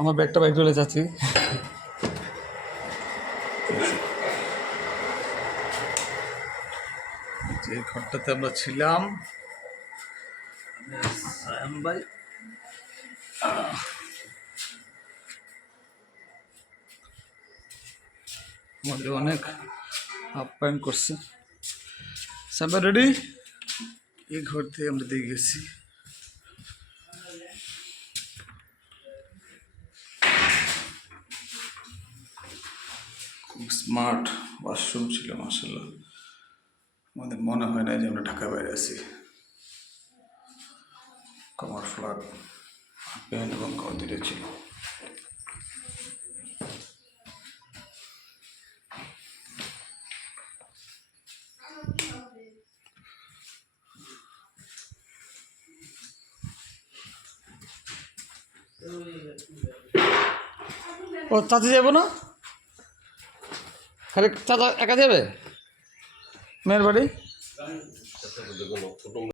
আমার ব্যাগটা বাইক চলে যাচ্ছি। যে ঘরটাতে আমরা ছিলাম ভাই আমাদের অনেক আপ্যায়ন করছে। সাবা রেডি এই ঘর থেকে আমরা দিয়ে গেছি। খুব স্মার্ট ওয়াশরুম ছিল মাসাল্লাহ আমাদের মনে হয় না যে আমরা ঢাকা বাইরে আছি। কমার ফ্ল্যাট প্যান্ট এবং কদিরে ছিল। ও চাচি যাব না? খালি চাচা একা যাবে? মেয়ের বাড়ি?